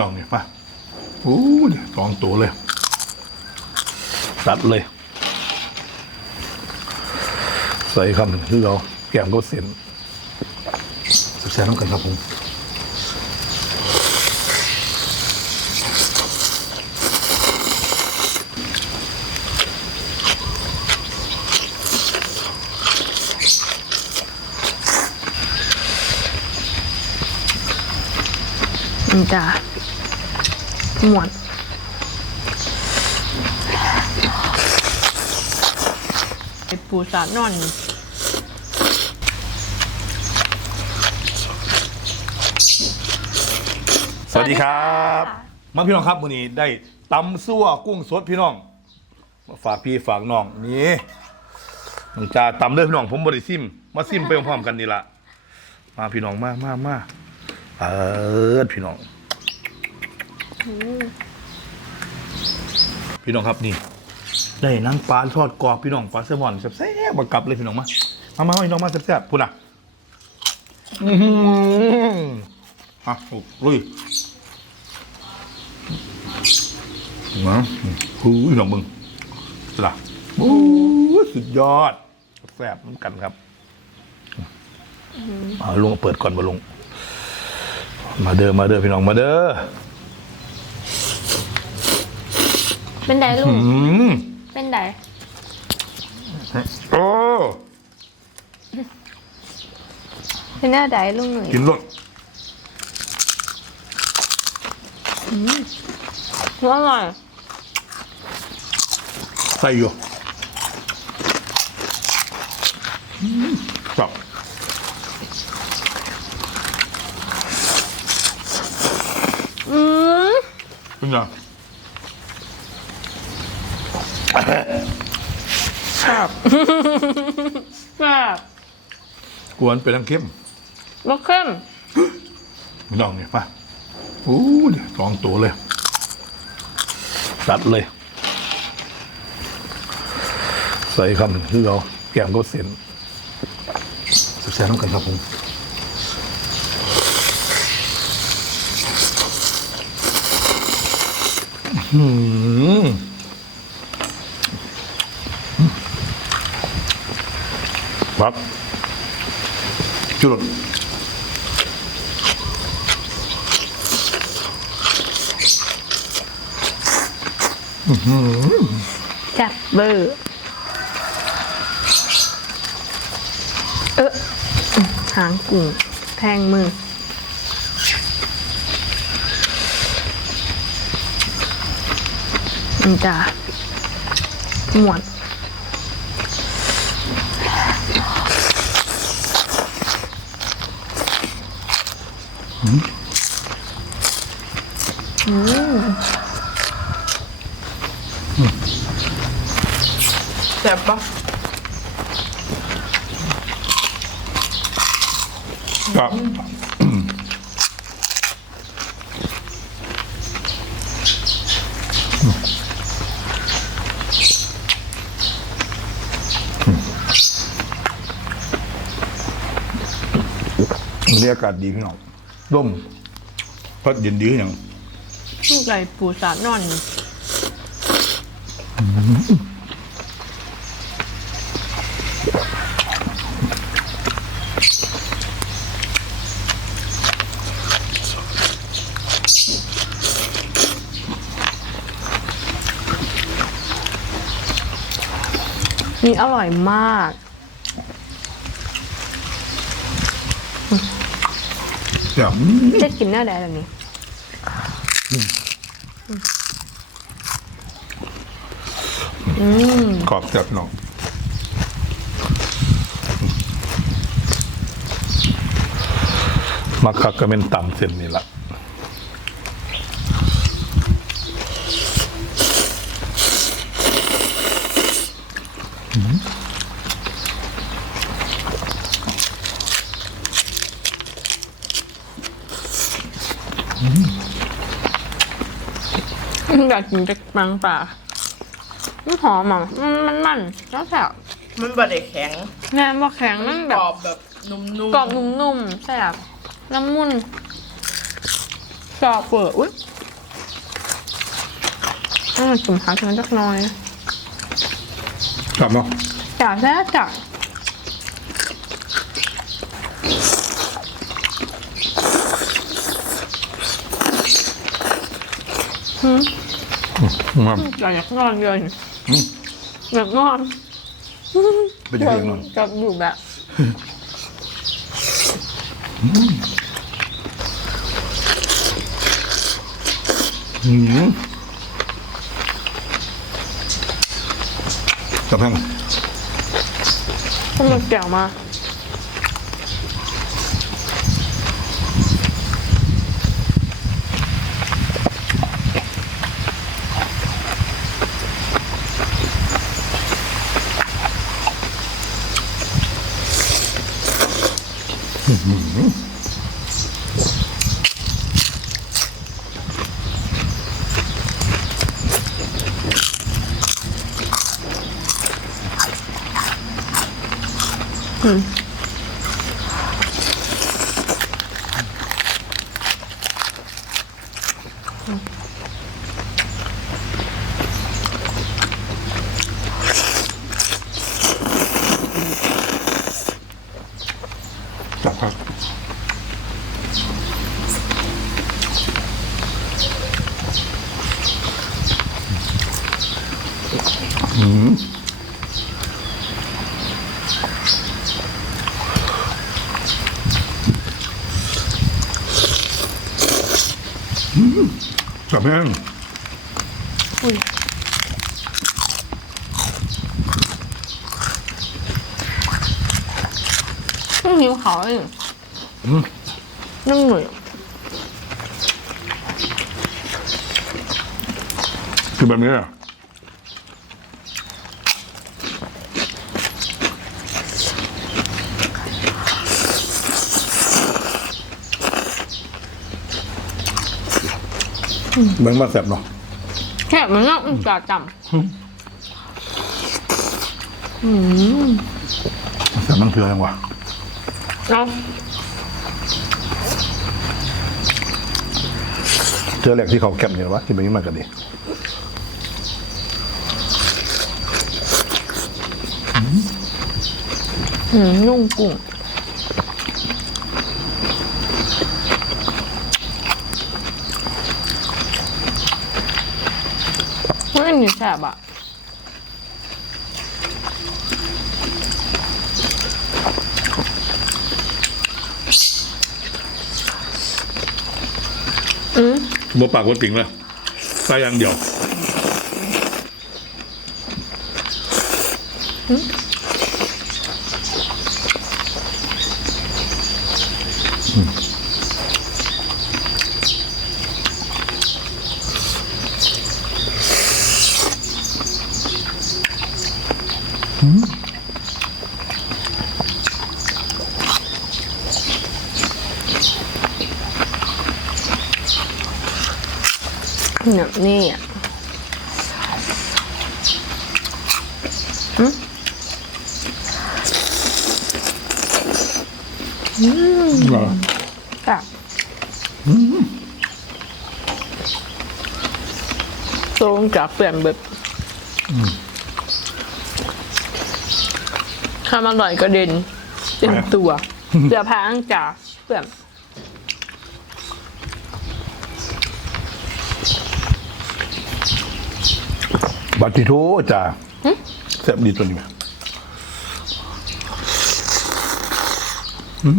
น้องเนี่ยมาอู้ยสองตัวเลย ตัดเลย ใส่คำหนึ่งคือเราแกมก็เส้นแซ่บๆน้ำกันครับผมมันจะ หมวดไอ้ปูสาดนอนสวัสดีครับมาพี่น้องครับวันนี้ได้ตำซั่วกุ้งสดพี่น้องมาฝากพี่ฝากน้องนี่น้องจ่าตำเด้อพี่น้องผมบริซิม มาซิมไปพร้อมๆกันนี่ละมาพี่น้องมามามาเปิดพี่น้อง พี่น้องครับนี่ ได้นั่งปลาทอดกรอบพี่น้องปลาแซลมอนแซ่บๆบักกลับเลยพี่น้องมามามาพี่น้องมาแซ่บๆพูดนะอือหืออะโอ้ลุยนะหูยพี่น้องมึงจ้ะโอ้สุดยอดแซ่บน้ำกันครับเอาลงเปิดก่อนมาลง มาเด้อมาเด้อพี่น้องมาเด้อ เป็นไดลุอืงมเป็นไดโอ้เป็นหน้าไดลุงหนุ่ยกินรสว่าอร่อยใส่อยู่อืมครับอืมเป็นไง แซ่บแซ่บกวนเป็นน้ำเข้มมะเข้มพี่น้องเนี่ยมาอู้ยสองตัวเลย ตัดเลย ใส่คำหนึ่งคือเราแกมก็เส้นแซ่บๆน้ำกันครับผมอื้อหือ ครับจุดแซ่บเบอร์เออหางกุ้งแพงมือมันจะหมวด แซ่บปะครับบรรยากาศดีพี่น้อง ร่มพัดเย็นดีอย่างลูกไก่ปูสาดนอนนี่อร่อยมาก แบบจะกินหน้าแดดแบบนี้กรอบแซ่บพี่น้องมักคักก็เป็นต่ำเส้นนี่ละ อยากกินจะมังป่ามันหอมอะมันมันมันแล้วแซ่บมันบดได้แข็งแน่ว่าแข็งมันแบกบรอบแบบนุ่มๆกรอบนุ่มๆแซ่บละมุนชอบเปิดอุ้ยอ่าจุ่มผักมันจักหน่อย กลับเนาะจับแท้จับ หืมครับอยากนอนเลยอยากนอนเป็นยังไงนอนกับอยู่แบบอืมกลับแพงเพราะมันแก่วมา ก อืมกลับแพงอุ้ยต้องหิ เขาเลยอืมนึ่งหน่อยคือแบบนี้อะเบิ่งมาแสบเนาะแค่มันน่าอุ่นจ่าจแสบมันคืออะไรวะำเนาะเจอแหลกที่เขาแคบเนี่ยวะที่แบบนี้มากันดิอืมนุ่งกุ้ง เฮ้ยอันนี่แสบอะอืมบ่ปากบ่ติ่งเลยใส่อย่างเดียว嗯 เนี่ยนี่อะเหรอจ้ะตรงจากเปลี่ยนแบบถ้ามันอร่อยก็เด่นเต็มตัวเสื้อผ้าอังจากเปลี่ยน บัตติโทจ้าแสบดีตัวนี้ไหมอืม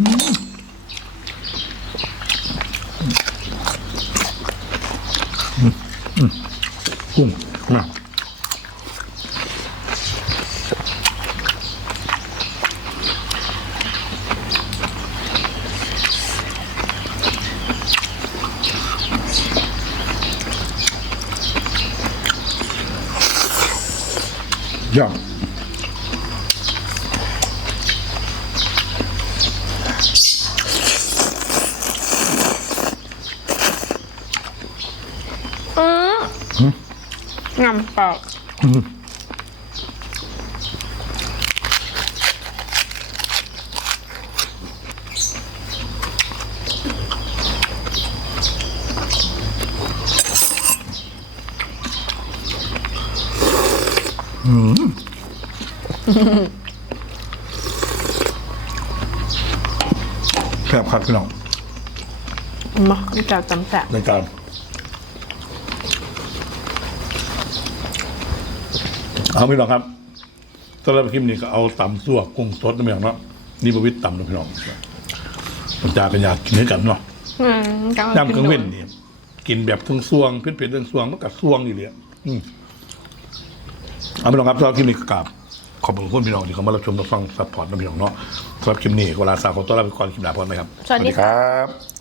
อืมกุ้งนะ น้ำเปลาอืมแซ่บครับพี่น้อมาด้วยการตำแซ่บ ในการ เอาพี่น้องครับสำหรับคลิปนี้ก็เอาตำซั่วกุ้งสดนะพี่น้องเนาะนี่บวิตตำนะพี่น้องมันจากกันอยากกินด้วยกันเนาะอืมกำลังย่ำกิกลางนเว้นนี่กินแบบทั้งซวงเผ็ดเผ็ดๆทั้งซวงมันกับซวงอยู่เลยอะอืมเอาพี่น้องครับสำหรับคลิปนี้ก็กราบขอบคุณพี่น้องที่เขามารับชมรับฟังซัพพอร์ตนะพี่น้องเนาะสำหรับคลิปนี้เวลาสาวขอต้อนรับไปก่อนคลิปหน้าพร้อมไหมครับ สวัสดีค่ะครับ